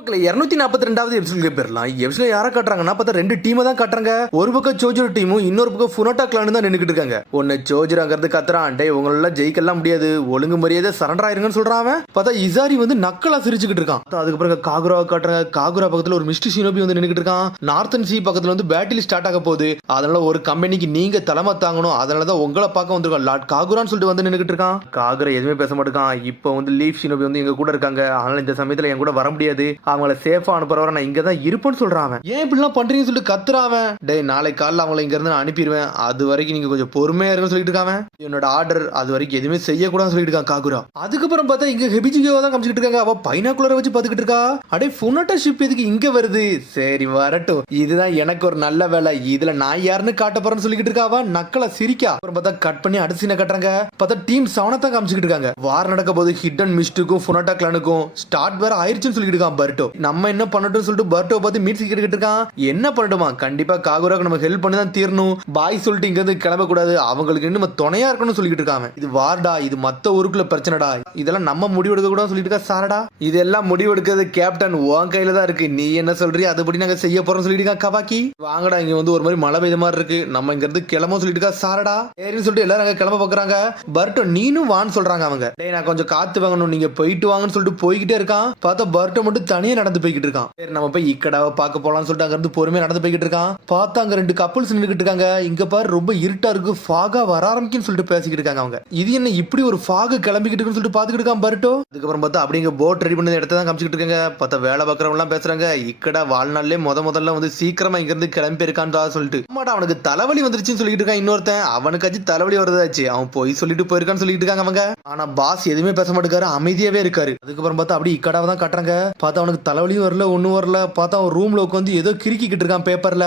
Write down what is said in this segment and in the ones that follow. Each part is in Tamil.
242வது எபிசோட் பேர்லாம் எபிசோட்ல யாரை காட்டுறாங்கன்னா பார்த்தா ரெண்டு டீமை தான் காட்டுறாங்க. ஒரு பக்கம் சோஜர் டீமும் இன்னொரு பக்கம் ஃபுனோட்டா கிளான் தான் நின்னுக்கிட்டு இருக்காங்க. ஒன்னு சோஜர் அங்கிறது கத்துறான், டேய் உங்களெல்லாம் ஜெயிக்கலாம் முடியாது, ஒழுங்கு மரியாதை சரண்டர் ஆயிருங்கன்னு சொல்றான். அவன் பார்த்தா இசாரி வந்து நக்கலா சிரிச்சுக்கிட்டு இருக்கான். அதுக்கப்புறம் காகுரா காட்டுறாங்க. காகுரா பக்கத்துல ஒரு மிஸ்டி ஷினோபி வந்து நின்னுக்கிட்டு இருக்கான். நார்த்தன் சி பக்கத்துல வந்து பேட்டில் ஸ்டார்ட் ஆக போகுது. அதனால ஒரு கம்பெனிக்கு நீங்க தலைமை தாங்கணும், அதனாலதான் உங்களை பார்க்க வந்திருக்கோம் லார்ட் காகுரான்னு சொல்லிட்டு வந்து நின்னுக்கிட்டு இருக்கான். காகுரா எதுவுமே பேச மாட்டேங்கான். இப்போ வந்து லீஃப் ஷினோபி வந்து எங்க கூட இருக்காங்க, அதனால இந்த சமயத்துல என் கூட வர முடியாது, அவங்கள சேஃபா அனுப்புறவரை நான் இங்க தான் இருப்பேன்னு சொல்றான். ஏன் இப்படிலாம் பண்றீங்கன்னு சொல்லிட்டு கத்துறான். டேய் நாளை காலைல அவங்களை இங்க இருந்து நான் அனுப்பிடுவேன், அது வரைக்கும் நீங்க கொஞ்சம் பொறுமையா இருக்குன்னு சொல்லிட்டு இருக்காங்க. என்னோட ஆர்டர் அது வரைக்கும் எதுவுமே செய்யக்கூடாதுன்னு சொல்லிட்டு இருக்கான் காகுரா. அதுக்கப்புறம் பார்த்தா இங்க ஹெபிஜிகோவா தான் காமிச்சிட்டு இருக்காங்க. அவ பைனாக்குலரை வச்சு பாத்துக்கிட்டு இருக்கா. அடே ஃபுனோட்டா ஷிப் எதுக்கு இங்க வருது, சரி வரட்டும், இதுதான் எனக்கு ஒரு நல்ல வேலை, இதுல நான் யாருன்னு காட்ட போறேன்னு சொல்லிட்டு இருக்கா. அவ நக்கலா சிரிக்கா. அப்புறம் பார்த்தா கட் பண்ணி அடுத்த சீனை கட்டுறாங்க. பார்த்தா டீம் 7 தான் காமிச்சிட்டு இருக்காங்க. வார் நடக்க போது ஹிடன் மிஸ்டுக்கும் ஃபுனோட்டா கிளானுக்கும் ஸ்டார்ட் வேற ஆயிருச்சுன்னு சொல்லிட்டு இருக்கான் பர்ட்டோ. நம்ம என்ன பண்ணட்டும் சொல்லிட்டு பர்ட்டோ பார்த்து மீட் கேட்டுக்கிட்டு இருக்கான். என்ன பண்ணட்டுமா, கண்டிப்பா காகுராக்கு நம்ம ஹெல்ப் பண்ணி தான் தீரணும், பாய் சொல்லிட்டு இங்க இருந்து கிளம்ப கூடாது, அவங்களுக்கு இன்னும் துணையா இருக்கணும்னு சொல்லிட்டு இருக்காங்க. இது வார்டா, இது மத்த ஊருக்குள்ள பிரச்சனைடா, இதெல்லாம் நம்ம முடிவெடுக்க கூட சொல்லிட்டு இருக்கா. சாரடா இதெல்லாம் முடிவெடுக்கிறது கேப்டன் உன் கையில தான் இருக்கு, நீ என்ன சொல்றீ அதுபடி நாங்க செய்ய போறோம் சொல்லிட்டு இருக்கா. கவாக்கி வாங்கடா, இங்க வந்து ஒரு மாதிரி மழை பெய்த மாதிரி இருக்கு, நம்ம இங்க இருந்து கிளம்ப சொல்லிட்டு இருக்கா. சாரடா சரின்னு சொல்லிட்டு எல்லாரும் அங்க கிளம்ப பாக்குறாங்க. பர்ட்டோ நீனும் வான்னு சொல்றாங்க. அவங்க டேய் நான் கொஞ்சம் காத்து வாங்கணும், நீங்க போயிட்டு வாங்கன்னு சொல்லிட்டு போய்கிட்டே இருக்கான். பார்த்தா பர்ட்டோ மட்டும் தனியா நடந்து போய்கிட்டு இருக்கான். சரி நம்ம போய் இக்கடாவை பார்க்க போலாம்னு சொல்லிட்டு அங்க இருந்து பொறுமையா நடந்து போய்கிட்டு இருக்கான். பார்த்தா அங்க ரெண்டு கப்புள்ஸ் நின்னுக்கிட்டு இருக்காங்க. இங்க பாரு ரொம்ப இருட்டா இருக்கு, ஃபாகா வர ஆரம்பிக்குன்னு சொல்லிட்டு பேசிக்கிட்டு இருக்காங்க. அவங்க இது என்ன இப்படி ஒரு ஃபாகு கிளம்பிக்கிட்டு இருக்குன்னு சொல்லிட்டு பாத்துக்கிட்டு இருக்கான் பர்ட்டோ. அதுக்கப்புறம் பார்த்தா அப்படிங்க போட் ரெடி பண்ணி இடத்த தான் காமிச்சிட்டு இருக்காங்க. பார்த்தா வேலை பார்க்கறவங்க எல்லாம் பேசுறாங்க, இக்கடா வாழ்நாள்லே முதல்ல வந்து சீக்கிரமா இங்க இருந்து கிளம்பி இருக்கான்டா சொல்லிட்டு. ஆமாடா அவனுக்கு தலைவலி வந்துருச்சுன்னு சொல்லிட்டு இருக்கான் இன்னொருத்தன். அவனுக்காச்சும் தலைவலி வருதாச்சு, அவன் போய் சொல்லிட்டு போயிருக்கான்னு சொல்லிட்டு இருக்காங்க அவங்க. ஆனா பாஸ் எதுவுமே பேச மாட்டேங்காரு, அமைதியாவே இருக்காரு. அதுக்கப்புறம் பார்த்தா அப்படி இக்கடாவை தான் காட்டுறாங்க. பார்த்தா அவனுக்கு தலைவலியும் வரல, ஒண்ணும் வரல. பார்த்தா அவன் ரூம்ல உட்காந்து ஏதோ கிறுக்கிட்டு இருக்கான் பேப்பர்ல.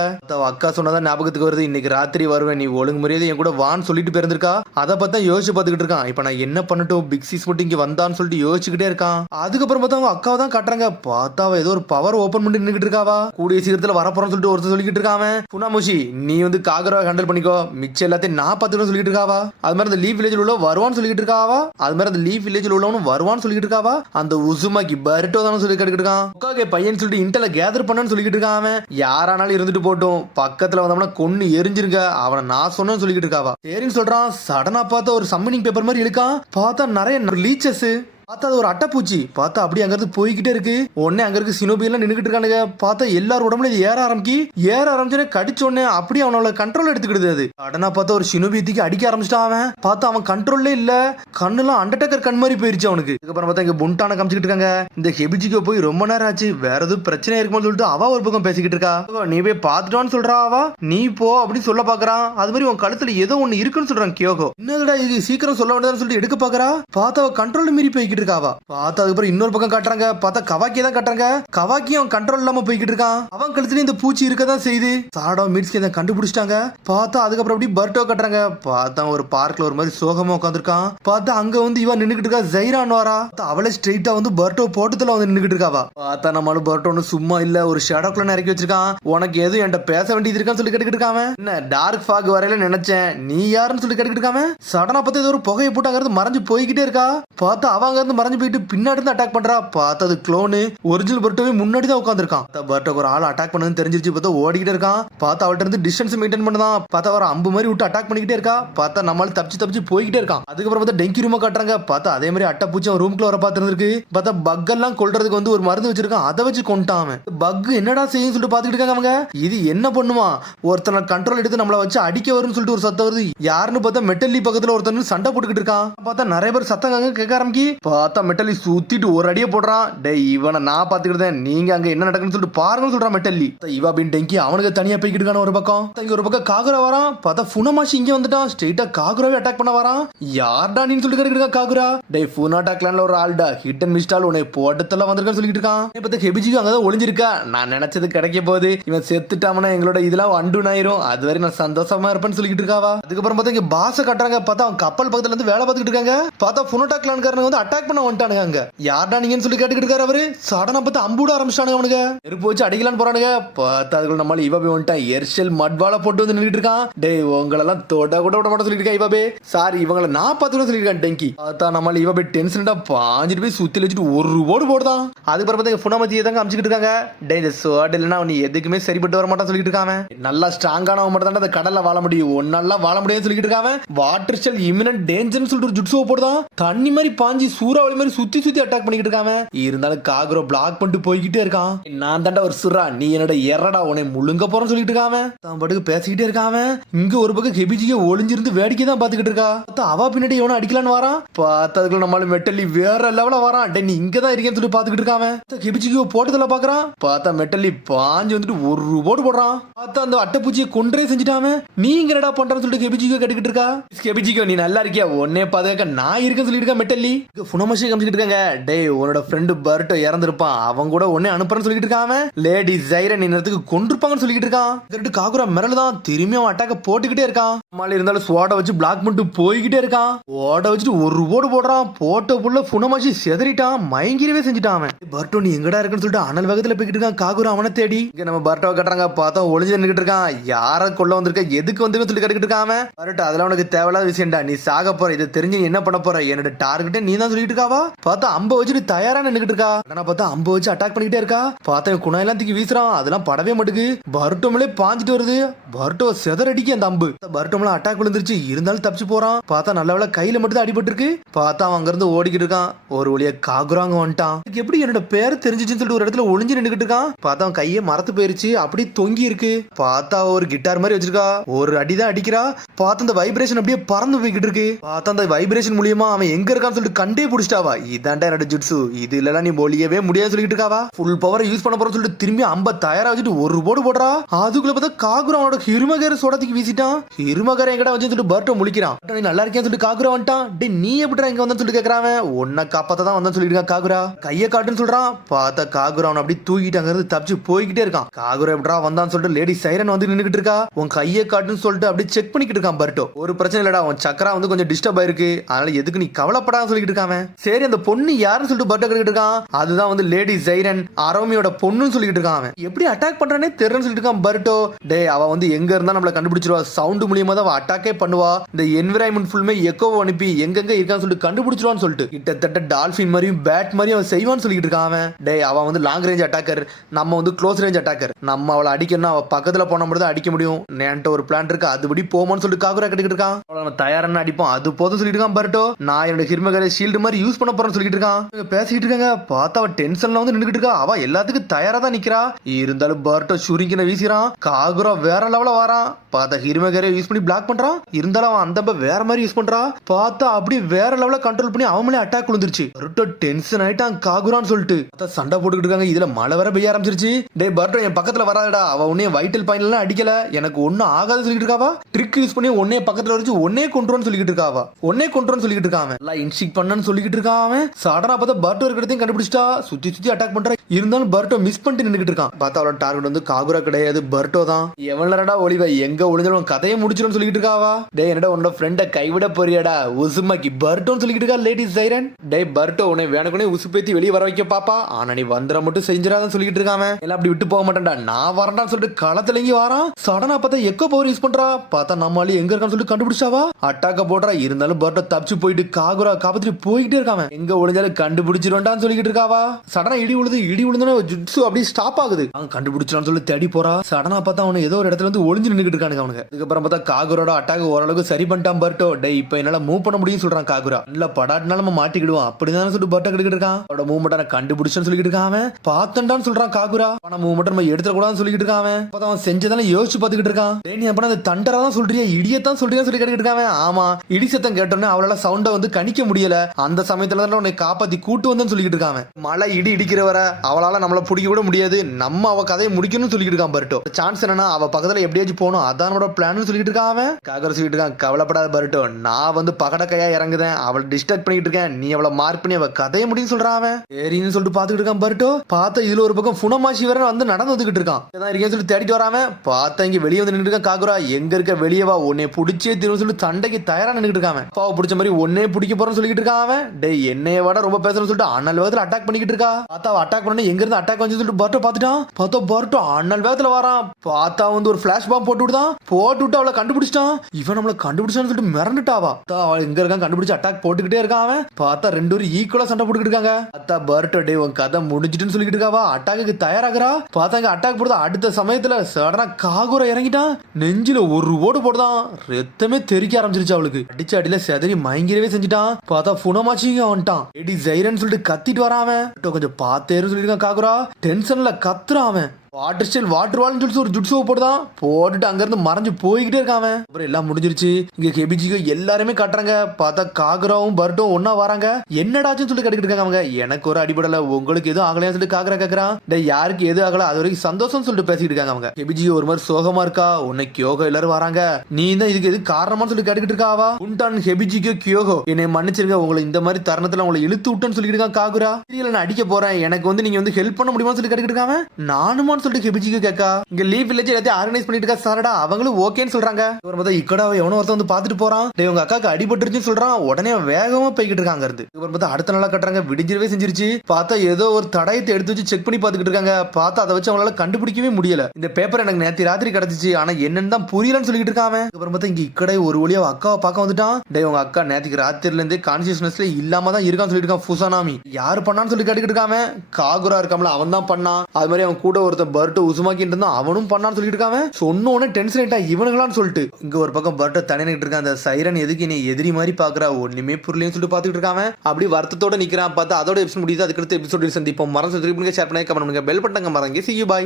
அக்கா சொன்னதான் ஞாபகத்துக்கு வருது, இன்னைக்கு ராத்திரி வருவேன், நீ ஒழுங்கு முறையாவது என் கூட வான்னு சொல்லிட்டு போயிருந்திருக்கா. அதை பார்த்தா யோசிச்சு பார்த்துக்கிட்டு இருக்கான். இப்ப நான் என்ன பண்ணட்டும், பிக் சீஸ் மட்டும் இங்க வந்தான்னு சொல்லிட்டு யோசிச்சுக்கிட்டே இருக்கான். அதுக்கப்புறம் பார்த்தா அவங்க அக்காவை தான் காட்டுறாங்க. பார்த்தா அவ ஏதோ ஒரு பவர் ஓபன் பண்ணி நின்னுட்டு இருக்காவா. கூடிய சீக்கிரத்துல வரப்போறோம்னு சொல்லிட்டு ஒருத்தர் சொல்லிக்கிட்டு இருக்கான். புனாமுஷி நீ வந்து காகராவை ஹேண்டில் பண்ணிக்கோ, மிச்சம் எல்லாத்தையும் நான் பார்த்துக்கணும் சொல்லிட்டு இருக்காவா. அது மாதிரி அந்த லீவ் வில்லேஜ்ல உள்ள வருவான்னு சொல்லிட்டு இருக்காவா. அது மாதிரி அந்த லீவ் வில்லேஜ்ல உள்ளவனும் வருவான்னு சொல்லிட்டு இருக்காவா. அந்த உசுமாக்கி பர்ட்டோ தான் சொல்லி கேட்டுக்கிட்டு இருக்கான். உக்காகே பையன் சொல்லிட்டு இன்டெல கேதர் பண்ணு சொல்லிக்கிட்டு இருக்கான். அவன் யாரானாலும் இருந்துட்டு போட்டும், பக்கத்துல வந்தோம்னா கொன்னு எரிஞ்சிருங்க, அவனை நான் சொன்னு சொல்லிக்கிட்டு இருக்காவா. சரின்னு சொல்றான். சடனா பார்த்தா ஒரு சம்மனிங் பேப்பர் மாதிரி இழுக்கான். பார்த்தா நிறைய லீச்சஸ், பார்த்தா அது ஒரு அட்டைப்பூச்சி. பார்த்தா அப்படியே அங்க இருந்து போய்கிட்டே இருக்கு. உடனே அங்க இருக்கு சினோபி எல்லாம் நின்னுக்கிட்டு இருக்கானுங்க. பார்த்தா எல்லாரும் உடம்புல ஏற ஆரம்பிச்சோடனே கடிச்ச உடனே அப்படியே அவனோட கண்ட்ரோல் எடுத்துக்கிடுது. அது உடனே பார்த்தா ஒரு சினோபியத்துக்கு அடிக்க ஆரம்பிச்சிட்டான். அவன் பார்த்தா அவன் கண்ட்ரோல்லே இல்ல, கண்ணுலாம் அண்டர்டேக்கர் கண் மாதிரி போயிருச்சு அவனுக்கு. அதுக்கப்புறம் பார்த்தா இங்க புண்டான காமிச்சிட்டு இருக்காங்க. இந்த ஹெபிஜிக்கோ போய் ரொம்ப நேரம் ஆச்சு, வேற எதுவும் பிரச்சனை இருக்கும்னு சொல்லிட்டு அவ ஒரு பக்கம் பேசிக்கிட்டு இருக்கா. நீ போய் பாத்துட்டான்னு சொல்றா அவ. நீ போ அப்படின்னு சொல்ல பாக்குறான். அது மாதிரி உன் கழுத்துல ஏதோ ஒண்ணு இருக்குன்னு சொல்றான் கியோகோ. என்னடா இது சீக்கிரம் சொல்ல வேண்டியதுன்னு சொல்லிட்டு எடுக்க பாக்குறா. பார்த்தா அவ கண்ட்ரோல் மீறி போய்கிட்டு இருக்காவா. பார்த்தா அதுக்கப்புறம் இன்னொரு பக்கம் காட்டுறாங்க. பார்த்தா கவாக்கியை தான் காட்டுறாங்க. கவாக்கியும் கண்ட்ரோல் இல்லாம போய்கிட்டு இருக்கான். அவன் கழுத்துல இந்த பூச்சி இருக்கதான் செய்யுது. சாடா மிட்ஸ்கி அதை கண்டுபிடிச்சிட்டாங்க. பார்த்தா அதுக்கப்புறம் அப்படி பர்ட்டோ காட்டுறாங்க. பார்த்தா ஒரு பார்க்ல ஒரு மாதிரி சோகமா உட்காந்துருக்கான். பார்த்தா அங்க வந்து இவன் நின்னுக்கிட்டு இருக்கா. ஜைரான் வாரா. அவளே ஸ்ட்ரெயிட்டா வந்து பர்ட்டோ போட்டத்துல வந்து நின்னுக்கிட்டு இருக்காவா. பார்த்தா நம்மளும் பர்ட்டோன்னு சும்மா இல்ல, ஒரு ஷேடோக்குள்ள இறக்கி வச்சிருக்கான். உனக்கு எதுவும் என்கிட்ட பேச வேண்டியது இருக்கான்னு சொல்லி கேட்டுக்கிட்டு இருக்காம. என்ன டார்க் ஃபாக் வரையில நினைச்சேன், நீ யாருன்னு சொல்லி கேட்டுக்கிட்டு இருக்காம. சடனா பார்த்தா ஏதோ ஒரு புகையை போட்டு அங்க இருந்து மறைஞ்சு போய்கிட்டே இருக்கா. பார்த்தா அவன் அங்க இருந்து மறைஞ்சு போயிட்டு பின்னாடி இருந்து அட்டாக் பண்றா. பார்த்தா அது க்ளோனு, ஒரிஜினல் பர்ட்டோவே முன்னாடி தான் உட்கார்ந்திருக்கான். பர்ட்டோக்கு ஒரு ஆள் அட்டாக் பண்ணதுன்னு தெரிஞ்சிருச்சு. பார்த்தா ஓடிக்கிட்டே இருக்கான். பார்த்தா அவள்கிட்ட இருந்து டிஸ்டன்ஸ் மெயின்டைன் பண்ணதான். பார்த்தா ஒரு அம்பு மாதிரி விட்டு அட்டாக் பண்ணிக்கிட்டே இருக்கா. பார்த்தா நம்மளால தப்பிச்சு போய்கிட்டே இருக்கான். அதுக்கப்புறம் பார்த்தா டெங்கி ரூமா காட்டுறாங்க. பார்த்தா அதே மாதிரி அட்டைப்பூச்சி அவன் ரூம்குள்ள வர பார்த்துருக்கு. பார்த்தா பக் எல்லாம் கொல்றதுக்கு வந்து ஒரு மருந்து வச்சிருக்கான், அதை வச்சு கொண்டான். பக் என்னடா செய்யும் சொல்லிட்டு பாத்துக்கிட்டு இருக்காங்க அவங்க. இது என்ன பண்ணுமா, ஒருத்தனை கண்ட்ரோல் எடுத்து நம்மள வச்சு அடிக்க வரும்னு சொல்லிட்டு ஒரு சத்தம் வருது. யாருன்னு பார்த்தா மெட்டல்லி பக்கத்துல ஒருத்தன் சண்டை போட்டுக்கிட்டு இருக்கான். பார்த்தா நிறைய பேர் சத்தம் கேட்க ஆரம்பிக்கி. பார்த்தா மெட்டல்லி சுத்திட்டு ஒரு அடியை போடுறான். டேய் இவனை நான் பாத்துக்கிட்டேன், நீங்க அங்க என்ன நடக்குன்னு சொல்லிட்டு பாருங்கன்னு சொல்றான் மெட்டல்லி. இவா பின் டெங்கி அவனுக்கு தனியா போய்கிட்டு இருக்கான ஒரு பக்கம். இங்க ஒரு பக்கம் காகுரா வரான். பார்த்தா ஃபுனமாஷி இங்க வந்துட்டான். ஸ்ட்ரெயிட்டா காகுராவை அட்டாக் பண்ண வரான். யார்டா நீ சொல்லிட்டு கேட்டுக்கிட்டு இருக்கா காகுரா. டேய் ஃபுனாட்டா கிளான்ல ஒரு ஆள்டா, ஹிட் அண்ட் மிஸ்டால் உன்னை போட்டத்துல வந்திருக்கான்னு சொல்லிட்டு இருக்கான். பார்த்தா ஹெபிஜிக்கு அங்கதான் ஒளிஞ்சிருக்கா. நான் நினைச்சது கிடைக்க போகுது, இவன் செத்துட்டாமனா எங்களோட இதெல்லாம் அண்டுனாயிரும், அது வரை நான் சந்தோஷமா இருப்பேன்னு சொல்லிட்டு இருக்காவா. அதுக்கப்புறம் பார்த்தா இங்க பாச கட்டுறாங்க. பார்த்தா அவன் கப்பல் பக்கத்துல இருந்து வேலை பார்த்துக்கிட்டு இருக்காங்க. பார்த்தா ஃபுனோட்டா கிளான்காரங்க வந்து அட்டாக் அட்டாக் பண்ண வந்துட்டானுங்க. அங்க யார்டா நீங்கன்னு சொல்லி கேட்டுக்கிட்டு இருக்காரு அவரு. சடனா பார்த்து அம்பூட ஆரம்பிச்சிட்டானுங்க அவனுங்க. நெருப்பு வச்சு அடிக்கலான்னு போறானுங்க. பார்த்தா அதுக்குள்ள நம்மளால இவ போய் வந்துட்டான். எர்ஷல் மட்வால போட்டு வந்து நின்றுட்டு இருக்கான். டேய் உங்களெல்லாம் தோட்டா கூட விட மாட்டேன் சொல்லிட்டு இருக்கா இவபே. சாரி இவங்களை நான் பார்த்து கூட சொல்லியிருக்கான் டெங்கி. பார்த்தா நம்மளால இவ போய் டென்ஷன்டா பாஞ்சிட்டு போய் சுத்தி வச்சுட்டு ஒரு ஓடு போடுதான். அதுக்கப்புறம் பார்த்தா புனமத்தியை தாங்க அமைச்சிட்டு இருக்காங்க. டே இந்த சோடு இல்லைன்னா அவன் எதுக்குமே சரிப்பட்டு வர மாட்டான் சொல்லிட்டு இருக்காங்க. நல்லா ஸ்ட்ராங்கானவன் மட்டும் தான் அந்த கடல்ல வாழ முடியும். ஒன்னால வாழ முடியாது சொல்லிட்டு இருக்காங்க. வாட்டர் ஷெல் இமினன்ட் டேஞ்சர்னு சொல்லிட்டு ஒரு ஜுட்ஸுவை போடுதான். தண்ணி மாதிரி பாஞ்சி சூறாவளி மாதிரி சுத்தி சுத்தி அட்டாக் பண்ணிக்கிட்டு இருக்காங்க. இருந்தாலும் காகுரோ பிளாக் பண்ணிட்டு போய்கிட்டே இருக்கான். நான் தாண்டா ஒரு சுறா, நீ என்னோட எறடா உன்னை முழுங்க போறேன்னு சொல்லிட்டு இருக்காம தான் பாட்டுக்கு பேசிக்கிட்டே இருக்காம. இங்க ஒரு பக்கம் ஹெபிஜியை ஒளிஞ்சிருந்து வேடிக்கை தான் பாத்துக்கிட்டு இருக்கா. அவ பின்னாடி எவனும் அடிக்கலான்னு வரான். பார்த்ததுக்குள்ள நம்மளால மெட்டலி வேற லெவல வரான். டே நீ இங்க தான் இருக்கேன்னு சொல்லி பாத்துக்கிட்டு இருக்காம. ஹெபிஜிக்கு போட்டதுல பாக்குறான். பார்த்தா மெட்டலி பாஞ்சு வந்துட்டு ஒரு போடு போடுறான். பார்த்தா அந்த அட்டைப்பூச்சியை கொன்றே செஞ்சுட்டாம. நீ இங்க என்னடா பண்றன்னு சொல்லிட்டு ஹெபிஜிக்கோ கேட்டுக்கிட்டு இருக்கா. ஹெபிஜிக்கோ நீ நல்லா இருக்கியா, உன்னே பாதுகாக்க நான் இருக்கேன்னு சொல்லிட்டு இருக்கா மெட்டலி. புனமஷி காமிச்சிட்டு இருக்காங்க. டே உன்னோட ஃப்ரெண்டு பர்ட்டோ இறந்திருப்பான், அவன் கூட உன்னே அனுப்புறன்னு சொல்லிட்டு இருக்காம. லேடி ஜைரன் இன்னத்துக்கு கொண்டிருப்பாங்கன்னு சொல்லிட்டு இருக்கான். காகுரா மிரல் தான் திரும்பி அவன் அட்டாக்க போட்டுக்கிட்டே இருக்கான். நம்மளால இருந்தாலும் ஸ்வாட வச்சு பிளாக் பண்ணிட்டு போய்கிட்டே இருக்கான். ஓட வச்சுட்டு ஒரு ஓடு போடுறான். போட்ட புள்ள புனமஷி செதறிட்டான். மயங்கிரவே செஞ்சுட்டான். பர்ட்டோ நீ எங்கடா இருக்குன்னு சொல்லிட்டு அனல் வேகத்துல போய்கிட்டு இருக்கான். காகுரா அவனை தேடி. இங்க நம்ம பர்ட்டோவை கட்டுறாங்க. பார்த்தா ஒளிஞ்சு நின்றுட்டு இருக்கான். யார கொள்ள வந்திருக்க, எதுக்கு வந்து சொல்லி கட்டுக்கிட்டு இருக்காம. பர்ட்டோ அதெல்லாம் உனக்கு தேவையில்லாத விஷயம்டா, நீ சாக போற, இதை தெரிஞ்சு என்ன பண்ண போற, என்னோட டார்கெட்டே நீ தான் சொல்லிட்டு இருக்காவா. பார்த்தா அம்ப வச்சுட்டு தயாரா நின்னுட்டு இருக்கா. ஆனா பார்த்தா அம்ப வச்சு அட்டாக் பண்ணிக்கிட்டே இருக்கா. பார்த்தா குணாயெல்லாம் தூக்கி வீசுறான். அதெல்லாம் படவே மாட்டுக்கு. பர்ட்டோமலே பாஞ்சிட்டு வருது. பர்ட்டோ செதறடிக்கு அந்த அம்பு. பர்ட்டோமல அட்டாக் விழுந்துருச்சு. இருந்தாலும் தப்பிச்சு போறான். பார்த்தா நல்ல வேளை கையில மட்டும் தான் அடிபட்டு இருக்கு. பார்த்தா அவன் அங்க இருந்து ஓடிக்கிட்டு இருக்கான். ஒரு வழியா காகுராங்க வந்துட்டான். எப்படி என்னோட பேர் தெரிஞ்சிச்சுன்னு சொல்லிட்டு ஒரு இடத்துல ஒளிஞ்சு நின்னுட்டு இருக்கான். பார்த்தா அவன் கையை மரத்து போயிருச்சு. அப்படி தொங்கி இருக்கு. பார்த்தா ஒரு கிட்டார் மாதிரி வச்சிருக்கா. ஒரு அடிதான் அடிக்கிறா. பார்த்தா அந்த வைப்ரேஷன் அப்படியே பறந்து போய்கிட்டு இருக்கு. பார்த்தா அந்த வைப்ரேஷன் மூலியமா அவன் எங்க இருக்கான்னு சொல்லிட்டு கண்டே பிடிச்சிட்டாவா. இதாண்டா என்னோட ஜுட்ஸு, இது இல்லனா நீ ஒளியவே முடியாது சொல்லிட்டு இருக்காவா. ஃபுல் பவர் யூஸ் பண்ண போறோம்னு சொல்லிட்டு திரும்பி அம்ப தயாரா வச்சுட்டு ஒரு போடு போடுறா. அதுக்குள்ள பார்த்தா காகுரா அவனோட ஹிருமகர சோடத்துக்கு வீசிட்டான். ஹிருமகர எங்கடா வச்சு சொல்லிட்டு பர்ட்டோ முழிக்கிறான். நீ நல்லா இருக்கேன்னு சொல்லிட்டு காகுரா வந்துட்டான். டே நீ எப்படிடா இங்க வந்தன்னு சொல்லிட்டு கேக்குறான். உன்னை காப்பாத்த தான் வந்தன்னு சொல்லிட்டு இருக்கான் காகுரா. கையை காட்டுன்னு சொல்றான். பார்த்தா காகுரா அவன் அப்படி தூக்கிட்டு அங்க இருந்து தப்பிச்சு போய்கிட்டே இருக்கான். காகுரா எப்படா வந்தான்னு சொல்லிட்டு லேடி சைரன் வந்து நின்னுகிட்டு இருக்கா. உன் கையை காட்டுன்னு சொல்லிட்டு அப்படி செக் பண்ணிக்கிட்டு இருக்கான் பர்ட்டோ. ஒரு பிரச்சனை இல்லடா, உன் சக்கரா வந்து கொஞ்சம் டிஸ்டர்ப் ஆயிருக்கு, அதனால எதுக்கு நீ கவலைப்படாம சொல்லிட்டு இருக்காம. சரி அந்த பொண்ணு யாருன்னு சொல்லிட்டு பர்ட்டோ கேட்டுக்கிட்டு இருக்கான். அதுதான் வந்து லேடி சைரன் அரோமியோட பொண்ணுன்னு சொல்லிட்டு இருக்கான். எப்படி அட்டாக் பண்றானே தெரியலன்னு சொல்லிட்டு இருக்கான் பர்ட்டோ. டே அவ வந்து எங்க இருந்தா நம்மள கண்டுபிடிச்சிருவா. சவுண்ட் மூலியமா தான் அவ அட்டாக்கே பண்ணுவா. இந்த என்விரான்மெண்ட் ஃபுல்லுமே எக்கோவை அனுப்பி எங்கெங்க இருக்கான்னு சொல்லிட்டு கண்டுபிடிச்சிருவான்னு சொல்லிட்டு கிட்டத்தட்ட டால்பின் மாதிரியும் பேட் மாதிரியும் அவன் செய்வான்னு சொல்லிட்டு இருக்கான். டே அவன் வந்து லாங் ரேஞ்ச் அட்டாக்கர், நம்ம வந்து க்ளோஸ் ரேஞ்ச் அட்டாக்கர். நம்ம அவளை அடிக்கணும், அவ பக்கத்துல போன மட்டும் தான் அடிக்க முடியும். நேன்ட்ட ஒரு பிளான் இருக்கு, அதுபடி போமான்னு சொல்லிட்டு காகுரா கட்டிக்கிட்டு இருக்கான். அவளை தயாரான அடிப்போம், அது போதும் சொல்லிட்டு இருக்கான் பர்ட்டோ. நான் என்னோட ஹிர்மகரை ஷீல்டு மாதிரி யூஸ் பண்ண போறேன்னு சொல்லிட்டு இருக்கான். பேசிட்டு இருக்காங்க. பார்த்தா அவ டென்ஷன்ல வந்து நின்னுட்டு இருக்கா. அவ எல்லாத்துக்கும் தயாரா தான் நிக்கிறா. இருந்தாலும் பர்ட்டோ ஷூரிங்கின வீசிறான். காகுரா வேற லெவல வரான். பார்த்தா ஹிர்மகரை யூஸ் பண்ணி பிளாக் பண்றான். இருந்தாலும் அவன் அந்த வேற மாதிரி யூஸ் பண்றான். பார்த்தா அப்படி வேற லெவல கண்ட்ரோல் பண்ணி அவன் மேலே அட்டாக் விழுந்துருச்சு. பர்ட்டோ டென்ஷன் ஆயிட்டான் காகுரான்னு சொல்லிட்டு. சண்டை போட்டுக்கிட்டு இருக்காங்க. இதுல மழை வர பெய்ய ஆரம்பிச்சிருச்சு. டே பர்ட்டோ என் பக்கத்துல வராதடா, அவ உன்னைய வைட்டல் பாயிண்ட்ல அடிக்கல, எனக்கு ஒன்னும் ஆகாது சொல்லிட்டு இருக்காவா. ட்ரிக் யூஸ் பண்ணி ஒன்னே பக்கத்துல வச்சு ஒன்னே கொண்டுறோன்னு சொல்லிட்டு இருக்காவா. ஒன்னே கொண்டுறோன்னு சொல்லிட்டு இருக்கான். எல்லாம் இன்ஸ்டிக் பண்ணன்னு சொல்லிட்டு இருக்கான். சடனா பார்த்தா பர்ட்டோ இருக்கிறதையும் கண்டுபிடிச்சிட்டா. சுத்தி சுத்தி அட்டாக் பண்றா. இருந்தாலும் பர்ட்டோ மிஸ் பண்ணிட்டு நின்னுட்டு இருக்கான். பார்த்தா அவளோட டார்கெட் வந்து காகுரா கிடையாது, பர்ட்டோ தான். எவனடா ஒளிவ எங்க ஒளிஞ்சாலும் கதையை முடிச்சிடும் சொல்லிட்டு இருக்காவா. டே என்னடா உன்னோட ஃப்ரெண்ட கைவிட போறியாடா உசுமாக்கி பர்ட்டோன்னு சொல்லிட்டு இருக்கா லேடி சைரன். டே பர்ட்டோ உன்னை வேணுக்குனே உசுப்பேத்தி வெளியே வர வைக்க பாப்பா, ஆனா நீ வந்துட மட்டும் செஞ்சிடாதான் சொல்லிட்டு இருக்காம. எல்லாம் அப்படி விட்டு போக மாட்டேன்டா, நான் வரேன்டான்னு சொல்லிட்டு களத்திலங்கி வரான். சடனா பார்த்தா எக்கோ பவர் யூஸ் பண்றா. பார்த்தா நம்மளால எங்க இருக்கான்னு சொல்லிட்டு கண்டுபிடிச்சாவா. அட்டாக்க போடுறா. இருந்தாலும் பர்ட்டோ தப்பிச்சு போயிட்டு காகுரா காப்பாத்தி போய்கிட்டே இருக்காம. எங்க ஒளிஞ்சாலும் கண்டுபிடிச்சிருவான்னு சொல்லிட்டு இருக்காவா. சடனா இடி விழுது. இடி விழுந்தோட ஜுட்ஸு அப்படியே ஸ்டாப் ஆகுது. அவன் கண்டுபிடிச்சான்னு சொல்லி தேடி போறா. சடனா பார்த்தா அவன் ஏதோ ஒரு இடத்துல வந்து ஒளிஞ்சு நின்னுட்டு இருக்கானுங்க அவனுங்க. அதுக்கப்புறம் பார்த்தா காகுரோட அட்டாக் ஓரளவுக்கு சரி பண்ணிட்டான் பர்ட்டோ. டே இப்ப என்னால மூவ் பண்ண முடியும்னு சொல்றான் காகுரா. இல்ல படாட்டினால நம்ம மாட்டிக்கிடுவோம் அப்படிதான் சொல்லிட்டு பர்ட்டோ கிட்ட இருக்கான். அவனோட மூவ்மெண்ட் கண்டுபிடிச்சுன்னு சொல்லிட்டு இருக்கான். பார்த்தண்டான்னு சொல்றான் காகுரா. ஆனா மூவ்மெண்ட் நம்ம எடுத்துட கூடாதுன்னு சொல்லிட்டு இருக்கான். அப்ப அவன் செஞ்சதெல்லாம் யோசிச்சு பாத்துக்கிட்டு இருக்கான். டே நீ அப்ப அந்த தண்டரா தான் சொல்றியா, இடியத்தான் சொல்றியா சொல்லி கேட்டுக்கிட்டு இருக்கான். ஆமா இடி சத்தம் கேட்டோன்னே அவளால சவுண்ட வந்து கணிக்க முடியல. அந்த சமயத்துல தான் உன்னை காப்பாத்தி கூட்டு வந்தேன்னு சொல்லிட்டு இருக்கான். மழை இடி இடிக்கிறவர அவளால நம்மள பிடிக்க கூட முடியாது, நம்ம அவ கதையை முடிக்கணும்னு சொல்லிட்டு இருக்கான் பர்ட்டோ. சான்ஸ் என்னன்னா அவ பக்கத்துல எப்படியாச்சும் போகணும், அதானோட பிளான் சொல்லிட்டு இருக்கான். அவன். காகரா சொல்லிட்டு இருக்கான், கவலைப்படாத பருட்டோ, நான் வந்து பகடக்கையா இறங்குதேன், அவளை டிஸ்டர்ப் பண்ணிட்டு இருக்கேன், நீ அவளை மார்க் பண்ணி அவ கதையை முடியும் சொல்றான் அவன். சரின்னு சொல்லிட்டு பாத்துக்கிட்டு இருக்கான் பருட்டோ. பார்த்தா இதுல ஒரு பக்கம் புனமாசி வேற வந்து நடந்து வந்துகிட்டு இருக்கான். இருக்கேன்னு சொல்லி தேடிட்டு வராம பார்த்தா இங்க வெளியே வந்து நின்று இருக்கான். காகுரா, எங்க இருக்க வெளியவா, உன்னை பிடிச்சே திரும்ப சொல்லி தண்டைக்கு தயாரா நின்றுட்டு இருக்கான். அப்பாவை பிடிச்ச மாதிரி ஒன்னே பிடிக்க போறேன்னு சொல்லிட்டு இருக்கான் அவன். டே என்னைய விட ரொம்ப பேசணும்னு சொல்லிட்டு அண்ணல் வேகத்துல அட்டாக் பண்ணிக்கிட்டு இருக்கா. பார்த்தா அட்டாக் பண்ண எங்க இருந்து அட்டாக் வந்து சொல்லிட்டு பர்ட்டோ பாத்துட்டான். பார்த்தா பர்ட்டோ அண்ணல் வேகத்துல வரான். பார்த்தா வந்து ஒரு பிளாஷ் பாம் போட்டு விட்டு அவளை கண்டுபிடிச்சிட்டான். இவன் நம்மள கண்டுபிடிச்சான்னு சொல்லிட்டு மிரண்டுட்டாவா. அவள் எங்க இருக்கான் கண்டுபிடிச்சு அட்டாக் போட்டுக்கிட்டே இருக்கான் அவன். பார்த்தா ரெண்டு பேரும் ஈக்குவலா சண்டை போட்டுக்கிட்டு இருக்காங்க. பார்த்தா பர்ட்டோ, டே உன் கதை முடிஞ்சிட்டுன்னு சொல்லிட்டு இருக்காவா. அட்டாக்கு தயாராகிறா. பார்த்தா இங்க அட்டாக் போடுறது அடுத்த சமயத்துல சடனா காகுரா இறங்கிட்டான். நெஞ்சில ஒரு ஓடு போடுதான். ரத்தமே தெறிக்க ஆரம்பிச்சிருச்சு அவளுக்கு. அடிச்ச அடியில செதறி மயங்கிரவே செஞ்சுட்டான். பார்த்தா புனமாச்சிங்க வந்துட்டான். எடி ஜைரன் சொல்லிட்டு கத்திட்டு வரான் அவன். கொஞ்சம் பார்த்தேன்னு சொல்லிருக்கான் காகுரா. டென்ஷன்ல கத்துறான் அவன். வாட்டர் ஸ்டைல் வாட்டர் வால்னு சொல்லிட்டு ஒரு ஜுட்ஸோ போடுதான். போட்டுட்டு அங்க இருந்து மறைஞ்சு போய்கிட்டே இருக்கான். அப்புறம் எல்லாம் முடிஞ்சிருச்சு. இங்க கெபிஜிக்கு எல்லாருமே கட்டுறாங்க. பார்த்தா காகராவும் பர்ட்டும் ஒன்னா வராங்க. என்னடாச்சுன்னு சொல்லி கட்டிக்கிட்டு இருக்காங்க அவங்க. எனக்கு ஒரு அடிபடல, உங்களுக்கு எதுவும் ஆகலையான்னு சொல்லிட்டு காகரா கேக்குறான். யாருக்கு எது ஆகல அது வரைக்கும் சந்தோஷம் சொல்லிட்டு பேசிட்டு இருக்காங்க அவங்க. கெபிஜி ஒரு மாதிரி சோகமா இருக்கா. உன்னை கியோகோ எல்லாரும் வராங்க, நீ தான் இதுக்கு எது காரணமான்னு சொல்லி கேட்டுக்கிட்டு இருக்காவா. உண்டான் கெபிஜிக்கோ கியோகோ, என்னை மன்னிச்சிருங்க, உங்களை இந்த மாதிரி தருணத்துல உங்களை இழுத்து விட்டுன்னு சொல்லிட்டு இருக்கான் காகுரா. நான் அடிக்க போறேன், எனக்கு வந்து நீங்க வந்து ஹெல்ப் பண்ண முடியுமான்னு சொல்லி கேட்டுக்கிட்டு இருக்காங்க. நானுமா சொல்லிட்டு கெபிஜிக்கு கேட்கா. இங்க லீவ் வில்லேஜ் எல்லாத்தையும் ஆர்கனைஸ் பண்ணிட்டு இருக்கா சாரடா. அவங்களும் ஓகேன்னு சொல்றாங்க. இவர் பார்த்தா இக்கடாவை எவனோ ஒருத்தன் வந்து பாத்துட்டு போறான். உங்க அக்காக்கு அடிபட்டுருச்சுன்னு சொல்றான். உடனே வேகமா போய்கிட்டு இருக்காங்க இருந்து. இவர் பார்த்தா அடுத்த நாளா கட்டுறாங்க. விடிஞ்சிரவே செஞ்சிருச்சு. பார்த்தா ஏதோ ஒரு தடயத்தை எடுத்து வச்சு செக் பண்ணி பாத்துக்கிட்டு இருக்காங்க. பார்த்தா அதை வச்சு அவங்களால கண்டுபிடிக்கவே முடியல. இந்த பேப்பர் எனக்கு நேத்து ராத்திரி கிடைச்சிச்சு, ஆனா என்னன்னு தான் புரியலன்னு சொல்லிட்டு இருக்காங்க. அப்புறம் பார்த்தா இங்க இக்கடை ஒரு வழியா அக்காவை பார்க்க வந்துட்டான். டே உங்க அக்கா நேத்துக்கு ராத்திரில இருந்தே கான்சியஸ்னஸ்ல இல்லாம தான் இருக்கான்னு சொல்லிட்டு இருக்கான். ஃபுசானாமி யாரு பண்ணான்னு சொல்லி கேட்டுக்கிட்டு இருக்காங்க. காகுரா இருக்காமல அவன் தான் பண்ணான். அது மாதிரி அவன் கூட ஒருத்தன் பர்ட் உசுமாக்கிட்டு இருந்தான், அவனும் பண்ணான்னு சொல்லிட்டு இருக்காங்க. சொன்ன உடனே டென்ஷன் ஆயிட்டா இவனுங்களான்னு சொல்லிட்டு. இங்க ஒரு பக்கம் பர்ட் தனியிட்டு இருக்கான். அந்த சைரன் எதுக்கு நீ எதிரி மாதிரி பாக்குறா, ஒண்ணுமே புரியலன்னு சொல்லிட்டு பாத்துக்கிட்டு இருக்காங்க. அப்படி வருத்தத்தோட நிக்கிறான். பார்த்தா அதோட எபிசோட் முடியுது. அதுக்கு அடுத்த எபிசோட் சந்திப்போம். மரம் சொல்லி ஷேர் பண்ணி கமெண்ட் பண்ணுங்க. பெல் பட்டங்க மறங்க. See you bye.